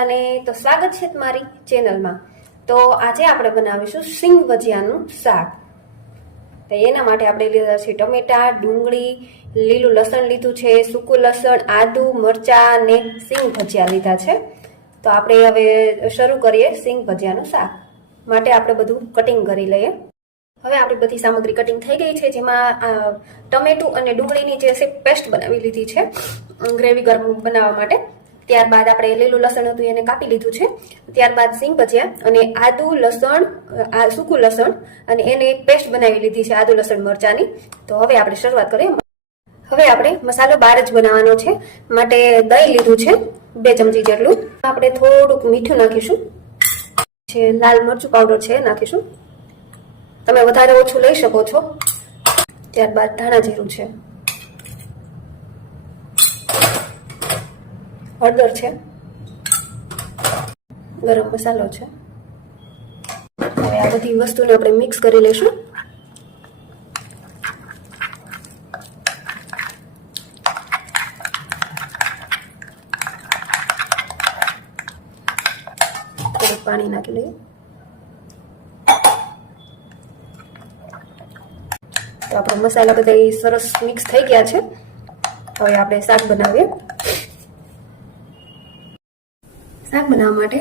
બધાને તો સ્વાગત છે તમારી ચેનલમાં। તો આજે આપણે બનાવીશું સિંગ ભજીયાનું શાક। તો એના માટે આપણે લીધા છે ટમેટા, ડુંગળી, લીલું લસણ લીધું છે, સૂકું લસણ, આદુ, મરચાં ને સિંગ ભજીયા લીધા છે। તો આપણે હવે શરૂ કરીએ સિંગ ભજીયાનું શાક માટે આપણે બધું કટિંગ કરી લઈએ। હવે આપણી બધી સામગ્રી કટિંગ થઈ ગઈ છે, જેમાં ટમેટું અને ડુંગળીની જે છે પેસ્ટ બનાવી લીધી છે ગ્રેવી ગરમ બનાવવા માટે। ત્યારબાદ આપણે લીલું લસણ હતું એને કાપી લીધું છે। ત્યારબાદ સિંગ ભજીયા અને આદુ લસણ, સૂકું લસણ અને એને પેસ્ટ બનાવી લીધી છે આદુ લસણ મરચાની। તો હવે આપણે શરૂઆત કરીએ। હવે આપણે મસાલો બહાર જ બનાવવાનો છે, માટે દહીં લીધું છે 2 ચમચી જેટલું। આપણે થોડુંક મીઠું નાખીશું, છે લાલ મરચું પાવડર છે નાખીશું, તમે વધારે ઓછું લઈ શકો છો। ત્યારબાદ ધાણા જીરું છે, હળદર છે, ગરમ મસાલો છે। હવે આ બધી વસ્તુને આપણે મિક્સ કરી લઈશું। થોડું પાણી નાખી લઈએ। તો આપણા મસાલા બધા સરસ મિક્સ થઈ ગયા છે। હવે આપણે શાક બનાવીએ। શાક બનાવવા માટે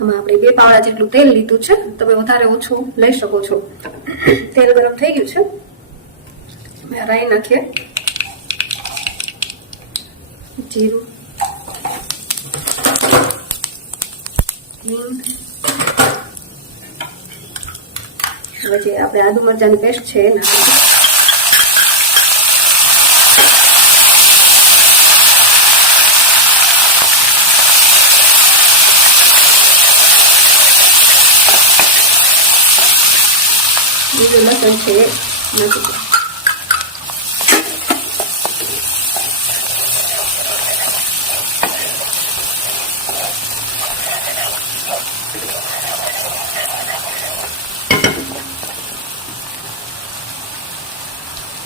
આમાં આપણે 2 પાવડા જેટલું તેલ લીધું છે, તમે વધારે ઓછું લઈ શકો છો। તેલ ગરમ થઈ ગયું છે, રાઈ નાખીએ, જીરું, હિંગ, હવે જે આપણે આદુ મરચાંની પેસ્ટ છે એ નાખીશું। લીલું લસણ છે એ નાખીશું।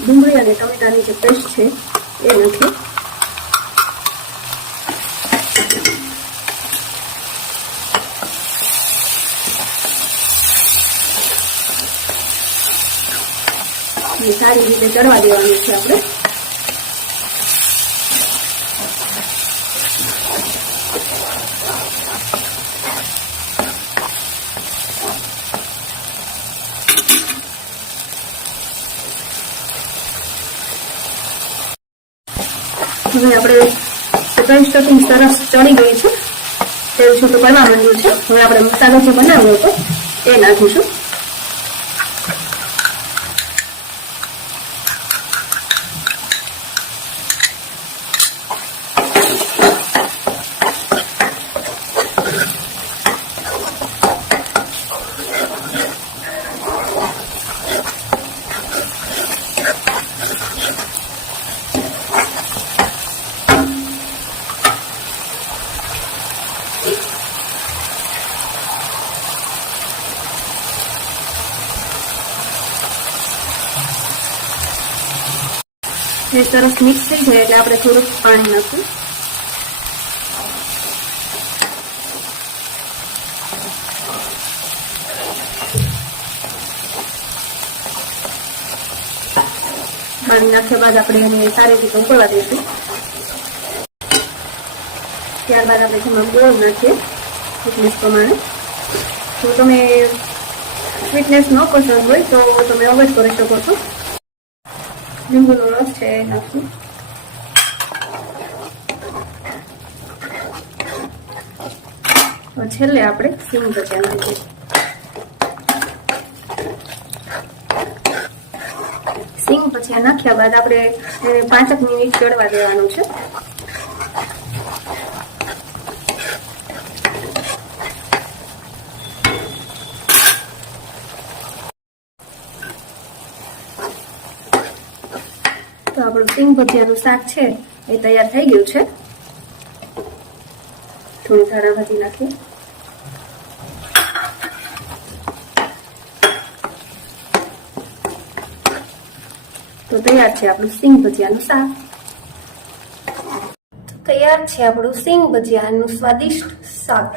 ડુંગળી અને ટમેટાની જે પેસ્ટ છે એ નાખીએ। સારી રીતે ચડવા દેવાનું છે આપણે। હવે આપણે પેસ્ટ સરસ ચડી ગઈ છે, તેવું છૂટું કરવા માંડ્યું છે। હવે આપણે મસાલો જે બનાવ્યો હતો એ નાખીશું। જે સરસ મિક્સ થઈ જાય એટલે આપણે થોડુંક પાણી નાખવું। પાણી નાખ્યા બાદ આપણે એને સારી રીતે ઉકળવા દઈશું। ત્યારબાદ આપણે જેમાં ગોળ નાખીએ સ્વીટનેસ પ્રમાણે। જો તમે સ્વીટનેસ ન પસંદ હોય તો તમે અવોઇડ કરી શકો છો। લીંબુનો રસ છે એ નાખશું। છેલ્લે આપણે સિંગ ભજીયા નાખીએ। સિંગ ભજીયા નાખ્યા બાદ આપણે એને 5 મિનિટ ચડવા દેવાનું છે। તો આપણું સિંગ ભજીયાનું શાક છે એ તૈયાર થઈ ગયું છે। થોડી ધાણા ભાજી નાખીએ। તો તૈયાર છે આપણું સિંગ ભજીયાનું શાક। તૈયાર છે આપણું સિંગ ભજીયાનું સ્વાદિષ્ટ શાક.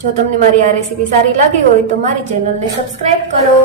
જો તમને મારી આ રેસીપી સારી લાગી હોય તો મારી ચેનલને સબસ્ક્રાઇબ કરો.